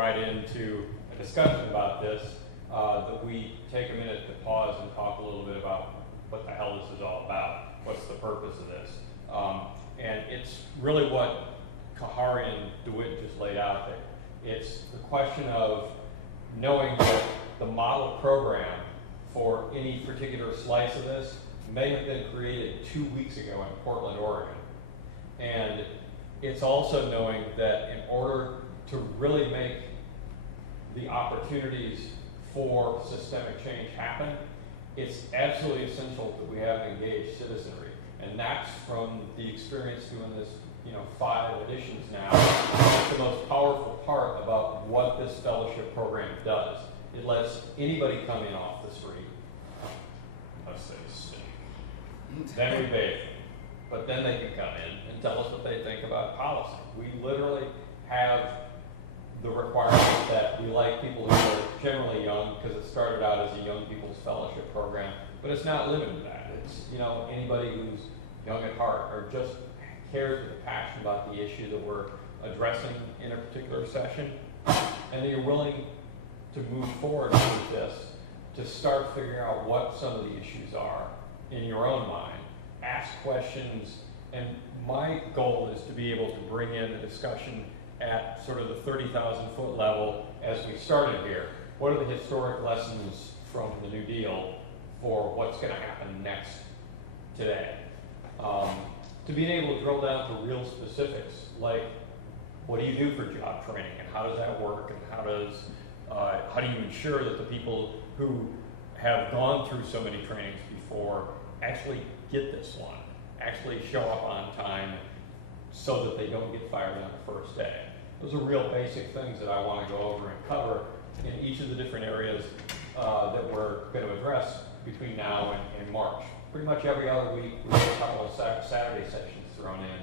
right into a discussion about this, that we take a minute to pause and talk a little bit about what the hell this is all about. What's the purpose of this? And it's really what Kahari and DeWitt just laid out there. It's the question of knowing that the model program for any particular slice of this may have been created 2 weeks ago in Portland, Oregon. And it's also knowing that in order to really make the opportunities for systemic change happen, it's absolutely essential that we have engaged citizenry. And that's from the experience doing this, 5 editions now. It's the most powerful part about what this fellowship program does. It lets anybody come in off the street. Let's say stink. Then we bathe them. But then they can come in and tell us what they think about policy. We literally have the requirement that we like people who are generally young, because it started out as a young people's fellowship program, but it's not limited to that. It's, anybody who's young at heart or just cares with a passion about the issue that we're addressing in a particular session, and that you're willing to move forward with this, to start figuring out what some of the issues are in your own mind, ask questions, and my goal is to be able to bring in a discussion at sort of the 30,000-foot level as we started here. What are the historic lessons from the New Deal for what's going to happen next today? To being able to drill down to real specifics, like what do you do for job training and how does that work, and how do you ensure that the people who have gone through so many trainings before actually get this one, actually show up on time so that they don't get fired on the first day. Those are real basic things that I want to go over and cover in each of the different areas that we're going to address between now and March. Pretty much every other week we have a couple of Saturday sessions thrown in.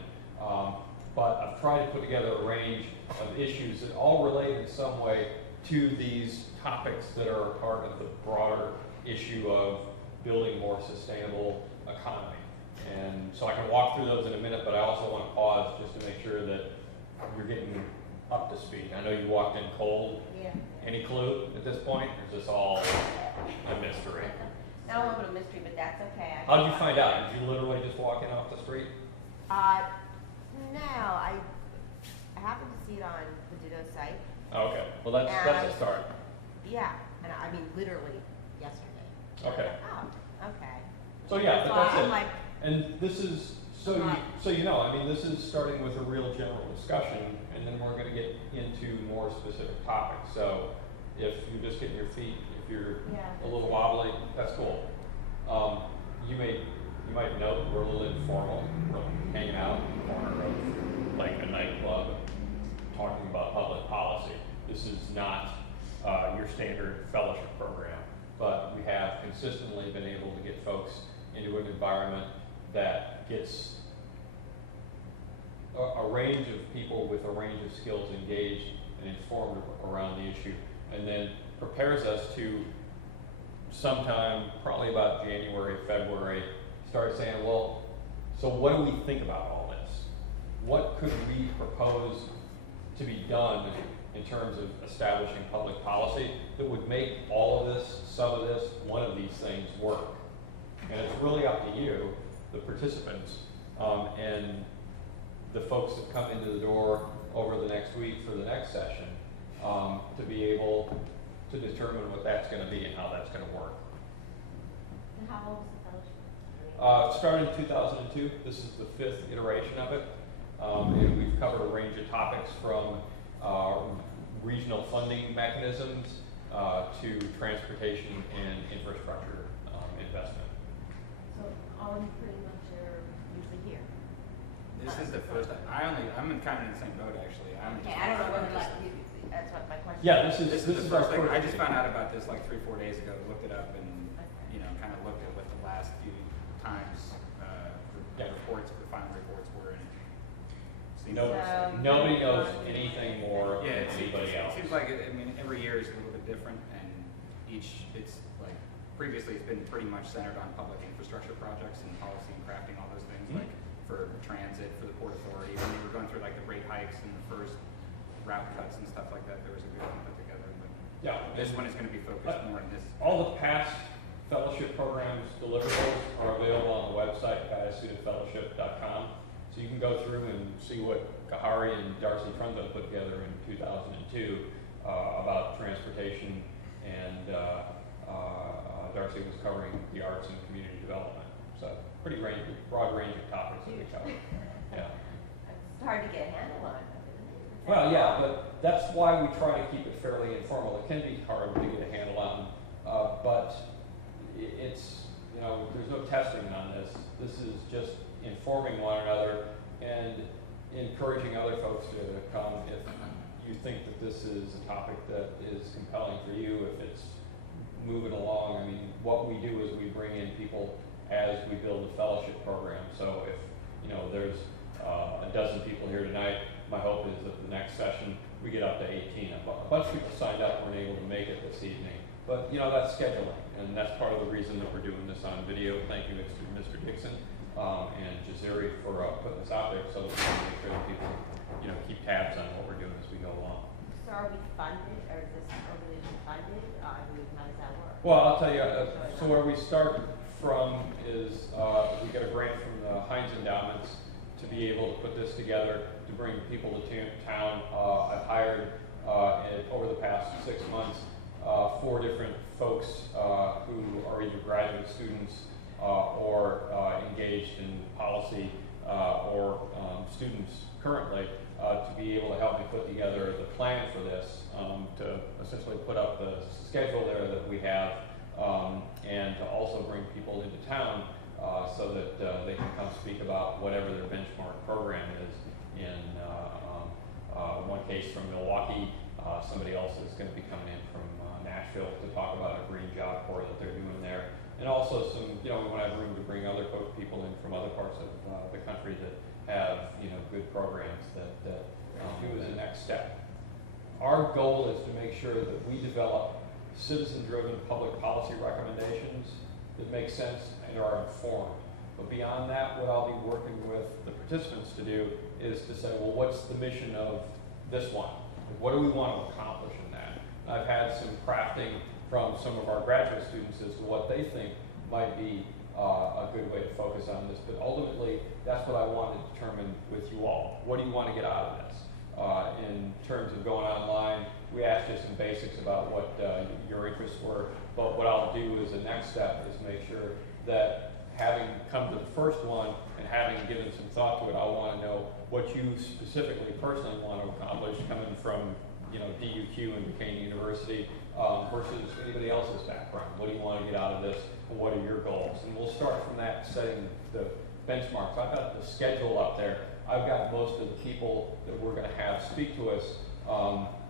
But I've tried to put together a range of issues that all relate in some way to these topics that are a part of the broader issue of building more sustainable economy. And so I can walk through those in a minute, but I also want to pause just to make sure that you're getting up to speed. I know you walked in cold. Yeah. Any clue at this point? Or is this all a mystery? Not a little bit of mystery, but that's okay. How did you find out? Did you literally just walk in off the street? No, I happened to see it on the Peduto site. Oh, okay. Well, that's a start. Yeah, and I mean literally yesterday. Okay. Oh, okay. So yeah, So that's I'm it. like, And this is, so this is starting with a real general discussion, and then we're going to get into more specific topics. So if you're just getting your feet, if you're a little wobbly, that's cool. You might note we're a little informal. We're hanging out in the corner of like a nightclub, talking about public policy. This is not your standard fellowship program, but we have consistently been able to get folks into an environment that gets a range of people with a range of skills engaged and informed around the issue, and then prepares us to sometime, probably about January, February, start saying, well, so what do we think about all this? What could we propose to be done in terms of establishing public policy that would make all of this, some of this, one of these things work? And it's really up to you, the participants, and the folks that come into the door over the next week for the next session, to be able to determine what that's going to be and how that's going to work. and how old is the fellowship? It started in 2002. This is the 5th iteration of it. And we've covered a range of topics from regional funding mechanisms to transportation and infrastructure investment. So all of you pretty much are usually here. This is the first. I'm kind of in the same boat actually. Okay, I don't know whether that's what my question. Yeah, this is the our first thing. first. I just found out about this like 3-4 days ago. Looked it up and kind of looked at what the last few times the reports, the final reports were. And Nobody knows anything more than anybody else. It seems like every year is a little bit different, and it's like previously it's been pretty much centered on public infrastructure projects and policy and crafting all those things, like for transit, for the Port Authority. When we were going through like the rate hikes and the first route cuts and stuff like that, there was a good This one is going to be focused more on this. All the past fellowship programs deliverables are available on the website, guyasutafellowship.com. So you can go through and see what Kahari and Darcy Trunzo put together in 2002 about transportation, and Darcy was covering the arts and community development. So pretty broad range of topics that we cover. Yeah. It's hard to get a handle on, isn't it? Well, yeah, but that's why we try to keep it fairly informal. It can be hard to get a handle on, but it's, you know, there's no testing on this. This is just informing one another and encouraging other folks to come if you think that this is a topic that is compelling for you, if it's moving along. I mean, what we do is we bring in people as we build a fellowship program. So if, you know, there's a dozen people here tonight, my hope is that the next session we get up to 18. A bunch of people signed up, weren't able to make it this evening. But, you know, that's scheduling, and that's part of the reason that we're doing this on video. Thank you, Mr. Dixon and Jaziri for putting this out there so that we can make sure that people, you know, keep tabs on what we're doing as we go along. So are we funded, or is this organization funded? How does that work? Well, I'll tell you, so where we start from is we get a grant from the Heinz Endowments to be able to put this together, to bring people to town. I've hired over the past 6 months 4 different folks who are either graduate students or engaged in policy or students currently to be able to help me put together the plan for this, to essentially put up the schedule there that we have, and to also bring people into town so that they can come speak about whatever their benchmark program is. In one case from Milwaukee, somebody else is going to be coming in from Nashville to talk about a green job corps that they're doing there. And also some, you know, we want to have room to bring other people in from other parts of the country that have, you know, good programs that do the next step. Our goal is to make sure that we develop citizen-driven public policy recommendations that make sense and are informed. But beyond that, what I'll be working with the participants to do is to say, well, what's the mission of this one? What do we want to accomplish in that? I've had some crafting from some of our graduate students as to what they think might be a good way to focus on this. But ultimately, that's what I want to determine with you all. What do you want to get out of this? In terms of going online, we asked you some basics about what your interests were. But what I'll do as the next step is make sure that having come to the first one and having given some thought to it, I want to know what you specifically personally want to accomplish coming from, you know, DUQ and Duquesne University versus anybody else's background. What do you want to get out of this, and what are your goals? And we'll start from that, setting the benchmarks. I've got the schedule up there. I've got most of the people that we're going to have speak to us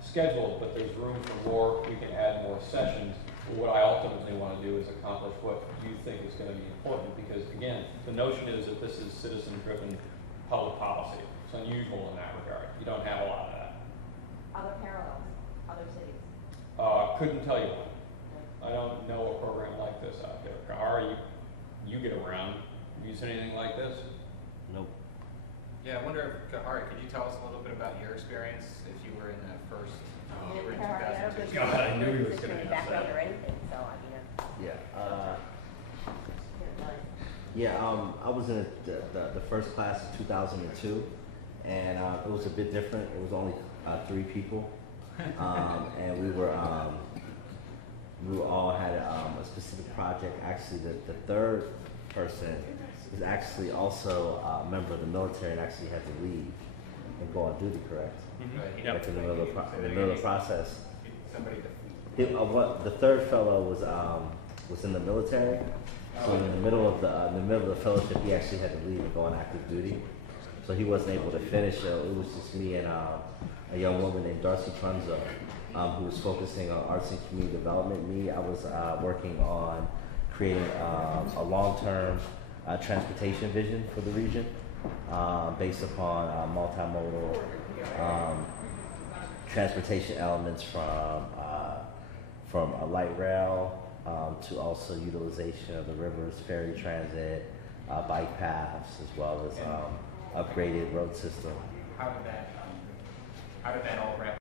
scheduled, but there's room for more. We can add more sessions. What I ultimately want to do is accomplish what you think is going to be important, because again, the notion is that this is citizen-driven public policy. It's unusual in that regard. You don't have a lot of that. Other parallels, other cities. Couldn't tell you one. I don't know a program like this out there. Kahari, you get around. Have you seen anything like this? Nope. Yeah, I wonder if, Kahari, could you tell us a little bit about your experience if you were in the first, you were in I don't 2002? think God, I knew he was it's gonna any ask background that. or anything, so I mean, I was in the first class of 2002, and it was a bit different. It was only 3 people, and we all had a specific project. Actually, the third person is actually also a member of the military and actually had to leave and go on duty. Correct? Yep. Like in the middle of the process. Somebody The third fellow was in the military, so in the middle of the fellowship, he actually had to leave and go on active duty, so he wasn't able to finish. It was just me and a young woman named Darcy Trunzo, who was focusing on arts and community development. Me, I was working on creating a long-term transportation vision for the region, based upon multimodal transportation elements from a light rail to also utilization of the rivers, ferry transit, bike paths, as well as upgraded road system. how did that all wrap